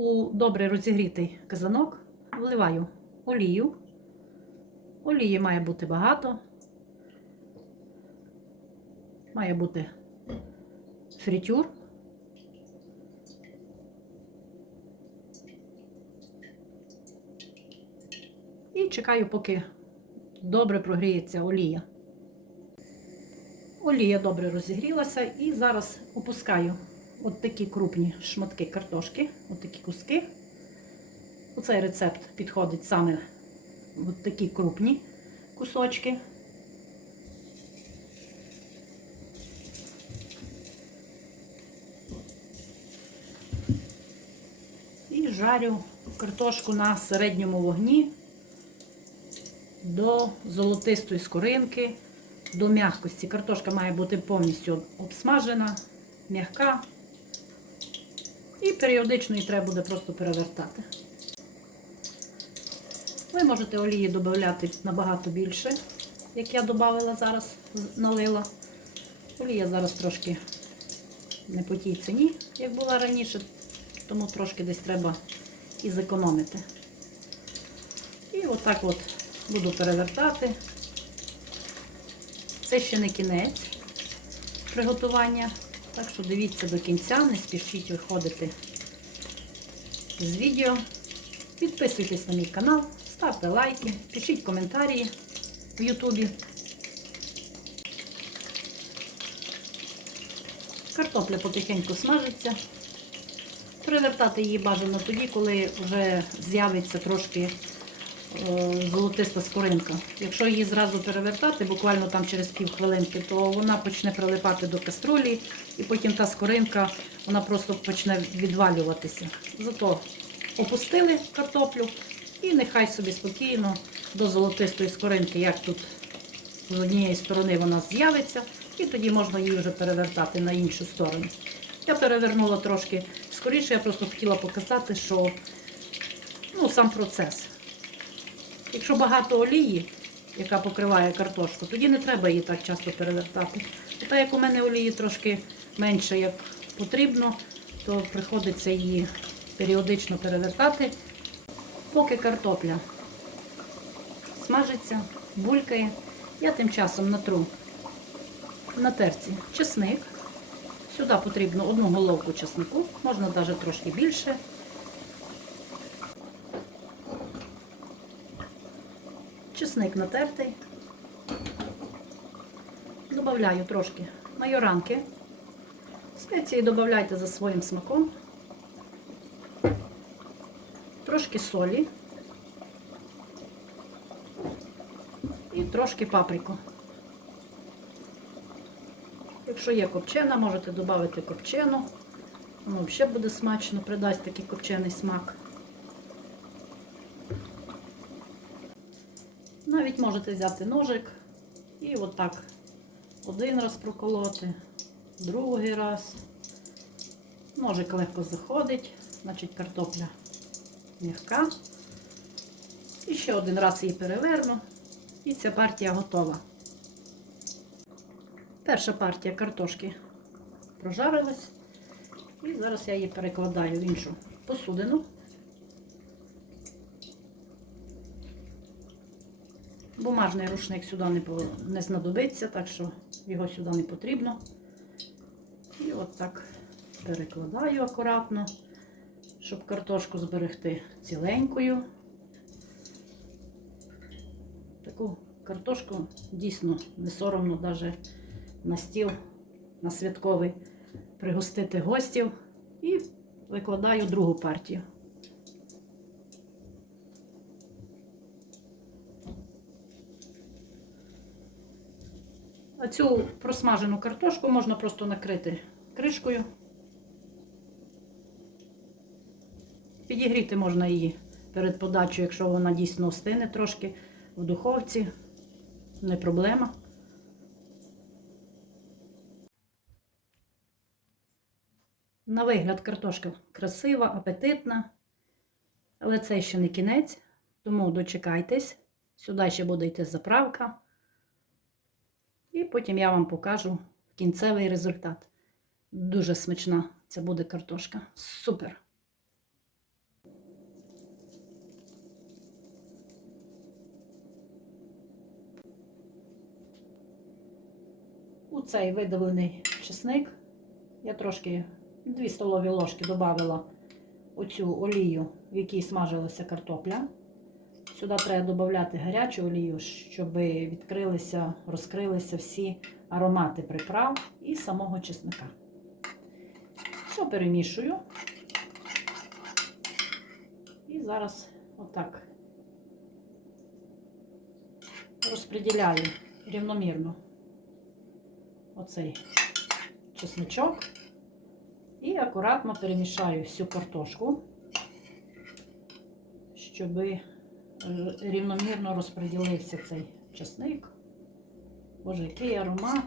у добре розігрітий казанок вливаю олію. Олії має бути багато. Має бути фритюр. І чекаю, поки добре прогріється олія. Олія добре розігрілася і зараз опускаю от такі крупні шматки картошки, от такі куски. Оцей рецепт підходить саме от такі крупні кусочки. І жарю картошку на середньому вогні до золотистої скоринки, до м'якості. Картошка має бути повністю обсмажена, м'яка. І періодично її треба буде просто перевертати. Ви можете олії додати набагато більше, як я додавала зараз, налила. Олія зараз трошки не по тій ціні, як була раніше, тому трошки десь треба і зекономити. І отак от буду перевертати. Це ще не кінець приготування, так що дивіться до кінця, не спішіть виходити з відео. Підписуйтесь на мій канал, ставте лайки, пишіть коментарі в Ютубі. Картопля потихеньку смажиться. Перевертати її бажано тоді, коли вже з'явиться трошки золотиста скоринка. Якщо її зразу перевертати, буквально там через пів хвилинки, то вона почне прилипати до каструлі, і потім та скоринка вона просто почне відвалюватися. Зато опустили картоплю і нехай собі спокійно до золотистої скоринки, як тут з однієї сторони вона з'явиться, і тоді можна її вже перевертати на іншу сторону. Я перевернула трошки скоріше, я просто хотіла показати, що ну, сам процес. Якщо багато олії, яка покриває картошку, тоді не треба її так часто перевертати. А так як у мене олії трошки менше, як потрібно, то приходиться її періодично перевертати, поки картопля смажиться, булькає. Я тим часом натру на терці чесник. Сюди потрібно одну головку чеснику, можна навіть трошки більше. Чесник натертий. Добавляю трошки майоранки. Спеції додавайте за своїм смаком. Трошки солі і трошки паприку. Якщо є копчена, можете додати копчену. Воно взагалі буде смачно, придасть такий копчений смак. Навіть можете взяти ножик і отак один раз проколоти, другий раз. Ножик легко заходить, значить картопля м'яка. І ще один раз її переверну. І ця партія готова. Перша партія картошки прожарилась. І зараз я її перекладаю в іншу посудину. Бумажний рушник сюди не, не знадобиться, так що його сюди не потрібно. І от так перекладаю акуратно, щоб картошку зберегти ціленькою. Таку картошку дійсно не соромно навіть на стіл на святковий пригостити гостів і викладаю другу партію. А цю просмажену картошку можна просто накрити кришкою. Підігріти можна її перед подачею, якщо вона дійсно остине трошки в духовці. Не проблема. На вигляд картошка красива, апетитна, але це ще не кінець, тому дочекайтесь. Сюди ще буде йти заправка. І потім я вам покажу кінцевий результат. Дуже смачна це буде картошка. Супер! У цей видавлений чесник я трошки 2 столові ложки додавила оцю олію, в якій смажилася картопля. Сюди треба додати гарячу олію, щоб відкрилися, розкрилися всі аромати приправ і самого чесника. Все перемішую. І зараз отак розподіляю рівномірно оцей чесничок і акуратно перемішаю всю картошку, щоб е, рівномірно розподілився цей чесник. Боже, який аромат.